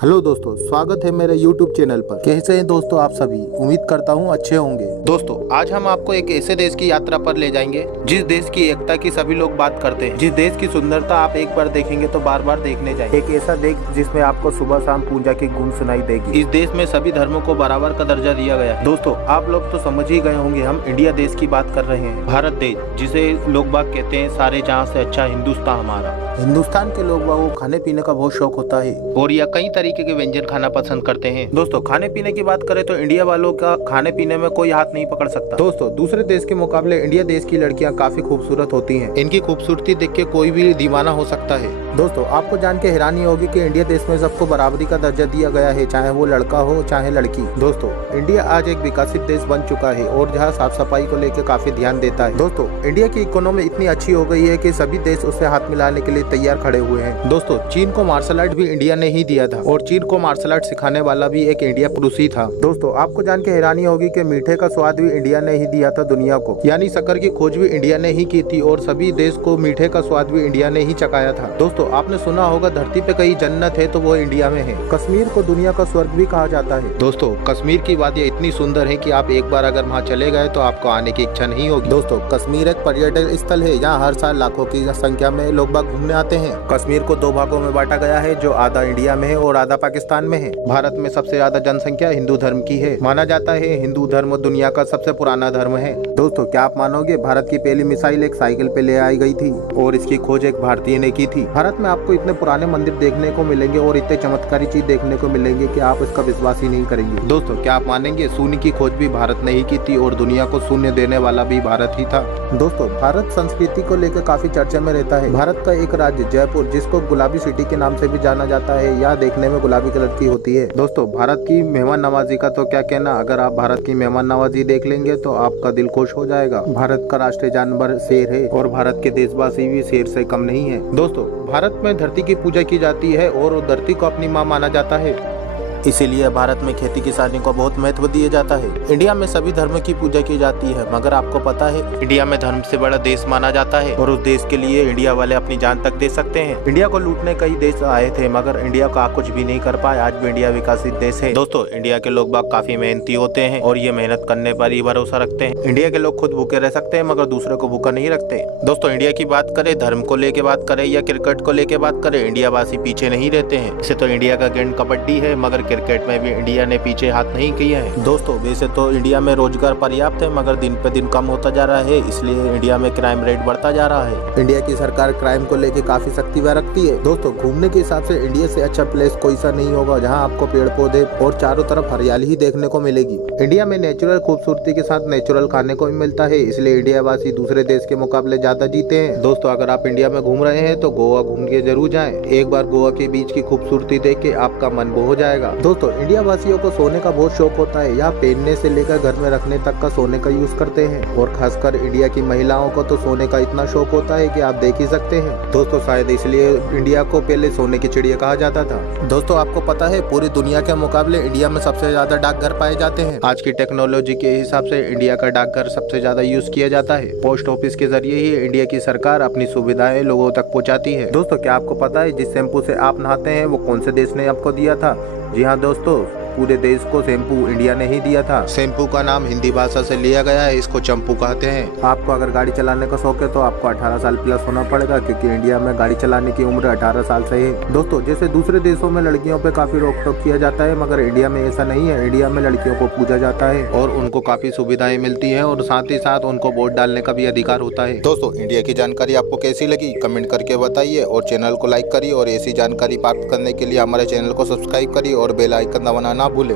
Hello दोस्तों, स्वागत है मेरे YouTube चैनल पर। कैसे हैं दोस्तों आप सभी? उम्मीद करता हूं अच्छे होंगे। दोस्तों, आज हम आपको एक ऐसे देश की यात्रा पर ले जाएंगे जिस देश की एकता की सभी लोग बात करते हैं, जिस देश की सुंदरता आप एक बार देखेंगे तो बार बार देखने जाएंगे। एक ऐसा देश जिसमें आपको सुबह शाम पूजा की गूंज सुनाई देगी। इस देश में सभी धर्मों को बराबर का दर्जा दिया गया है। दोस्तों, आप लोग तो समझ ही गए होंगे, हम इंडिया देश की बात कर रहे हैं। भारत देश, जिसे लोग बाग कहते हैं सारे जहाँ से अच्छा हिंदुस्तान हमारा। हिंदुस्तान के लोग बागों को खाने पीने का बहुत शौक होता है और यह कई तरीके के व्यंजन खाना पसंद करते हैं। दोस्तों, खाने पीने की बात करें तो इंडिया वालों का खाने पीने में कोई हाथ नहीं पकड़ सकता। दोस्तों, दूसरे देश के मुकाबले इंडिया देश की लड़कियां काफी खूबसूरत होती हैं। इनकी खूबसूरती देख के कोई भी दीवाना हो सकता है। दोस्तों, आपको जान के हैरानी होगी कि इंडिया देश में सबको बराबरी का दर्जा दिया गया है, चाहे वो लड़का हो चाहे लड़की। दोस्तों, इंडिया आज एक विकसित देश बन चुका है और जहाँ साफ सफाई को लेकर काफी ध्यान देता है। दोस्तों, इंडिया की इकोनॉमी इतनी अच्छी हो गई है कि सभी देश उससे हाथ मिलाने के लिए तैयार खड़े हुए हैं। दोस्तों, चीन को मार्शल आर्ट भी इंडिया ने ही दिया था और चीन को मार्शल आर्ट सिखाने वाला भी एक इंडिया पुरुष ही था। दोस्तों, आपको जान के हैरानी होगी कि मीठे का स्वाद भी इंडिया ने ही दिया था दुनिया को, यानी शक्कर की खोज भी इंडिया ने ही की थी और सभी देश को मीठे का स्वाद भी इंडिया ने ही चखाया था। दोस्तों, आपने सुना होगा धरती पे कहीं जन्नत है तो वो इंडिया में है। कश्मीर को दुनिया का स्वर्ग भी कहा जाता है। दोस्तों, कश्मीर की वादियां इतनी सुंदर है कि आप एक बार अगर वहाँ चले गए तो आपको आने की इच्छा नहीं होगी। दोस्तों, कश्मीर एक पर्यटन स्थल है, यहाँ हर साल लाखों की संख्या में लोग बाग घूमने आते हैं। कश्मीर को दो भागों में बांटा गया है, जो आधा इंडिया में है और आधा पाकिस्तान में है। भारत में सबसे ज्यादा जनसंख्या हिंदू धर्म की है। माना जाता है हिंदू धर्म दुनिया का सबसे पुराना धर्म है। दोस्तों, क्या आप मानोगे, भारत की पहली मिसाइल एक साइकिल पे ले आई गई थी और इसकी खोज एक भारतीय ने की थी। भारत में आपको इतने पुराने मंदिर देखने को मिलेंगे और इतने चमत्कारी चीज देखने को मिलेंगे कि आप इसका विश्वास ही नहीं करेंगे। दोस्तों, क्या आप मानेंगे, शून्य की खोज भी भारत ने ही की थी और दुनिया को शून्य देने वाला भी भारत ही था। दोस्तों, भारत संस्कृति को लेकर काफी चर्चा में रहता है। भारत का एक राज्य जयपुर, जिसको गुलाबी सिटी के नाम से भी जाना जाता है, यह देखने में गुलाबी कलर की होती है। दोस्तों, भारत की मेहमान नवाजी का तो क्या कहना, अगर आप भारत की मेहमान नवाजी देख लेंगे तो आपका दिल खुश हो जाएगा। भारत का राष्ट्रीय जानवर शेर है और भारत के देशवासी भी शेर से कम नहीं है। दोस्तों, भारत में धरती की पूजा की जाती है और धरती को अपनी माँ माना जाता है, इसीलिए भारत में खेती किसानी को बहुत महत्व दिया जाता है। इंडिया में सभी धर्म की पूजा की जाती है, मगर आपको पता है इंडिया में धर्म से बड़ा देश माना जाता है और उस देश के लिए इंडिया वाले अपनी जान तक दे सकते हैं। इंडिया को लूटने कई देश आए थे, मगर इंडिया का कुछ भी नहीं कर पाए। आज भी इंडिया विकसित देश है। दोस्तों, इंडिया के लोग बाग काफी मेहनती होते हैं और ये मेहनत करने पर ही भरोसा रखते हैं। इंडिया के लोग खुद भूखे रह सकते हैं मगर दूसरे को भूखा नहीं रखते। दोस्तों, इंडिया की बात करें, धर्म को लेके बात करें या क्रिकेट को लेके बात करें, इंडिया वासी पीछे नहीं रहते हैं। इसे तो इंडिया का गेम कबड्डी है, मगर क्रिकेट में भी इंडिया ने पीछे हाथ नहीं किया है। दोस्तों, वैसे तो इंडिया में रोजगार पर्याप्त है, मगर दिन पे दिन कम होता जा रहा है, इसलिए इंडिया में क्राइम रेट बढ़ता जा रहा है। इंडिया की सरकार क्राइम को लेके काफी सख्ती रखती है। दोस्तों, घूमने के हिसाब से इंडिया से अच्छा प्लेस कोई सा नहीं होगा जहां आपको पेड़ पौधे और चारों तरफ हरियाली ही देखने को मिलेगी। इंडिया में नेचुरल खूबसूरती के साथ नेचुरल खाने को भी मिलता है, इसलिए इंडिया वासी दूसरे देश के मुकाबले ज्यादा जीते हैं। दोस्तों, अगर आप इंडिया में घूम रहे हैं तो गोवा घूम के जरूर जाएं। एक बार गोवा के बीच की खूबसूरती देख के आपका मन मोह हो जाएगा। दोस्तों, इंडिया वासियों को सोने का बहुत शौक होता है, या पहनने से लेकर घर में रखने तक का सोने का यूज करते हैं और खासकर इंडिया की महिलाओं को तो सोने का इतना शौक होता है कि आप देख ही सकते हैं। दोस्तों, शायद इसलिए इंडिया को पहले सोने की चिड़िया कहा जाता था। दोस्तों, आपको पता है पूरी दुनिया के मुकाबले इंडिया में सबसे ज्यादा डाकघर पाए जाते हैं। आज की टेक्नोलॉजी के हिसाब से इंडिया का डाकघर सबसे ज्यादा यूज किया जाता है। पोस्ट ऑफिस के जरिए ही इंडिया की सरकार अपनी सुविधाएं लोगों तक पहुंचाती है। दोस्तों, क्या आपको पता है जिस शैम्पू से आप नहाते हैं वो कौन से देश ने आपको दिया था? जी हाँ दोस्तों, पूरे देश को शैम्पू इंडिया ने ही दिया था। शैम्पू का नाम हिंदी भाषा से लिया गया है, इसको चंपू कहते हैं। आपको अगर गाड़ी चलाने का शौक है तो आपको 18 साल प्लस होना पड़ेगा, क्योंकि इंडिया में गाड़ी चलाने की उम्र 18 साल से है। दोस्तों, जैसे दूसरे देशों में लड़कियों पे काफी रोक टोक किया जाता है, मगर इंडिया में ऐसा नहीं है। इंडिया में लड़कियों को पूजा जाता है और उनको काफी सुविधाएं मिलती है और साथ ही साथ उनको वोट डालने का भी अधिकार होता है। दोस्तों, इंडिया की जानकारी आपको कैसी लगी कमेंट करके बताइए और चैनल को लाइक करिए और ऐसी जानकारी प्राप्त करने के लिए हमारे चैनल को सब्सक्राइब करिए और बेल आइकन दबाना ना भूलें।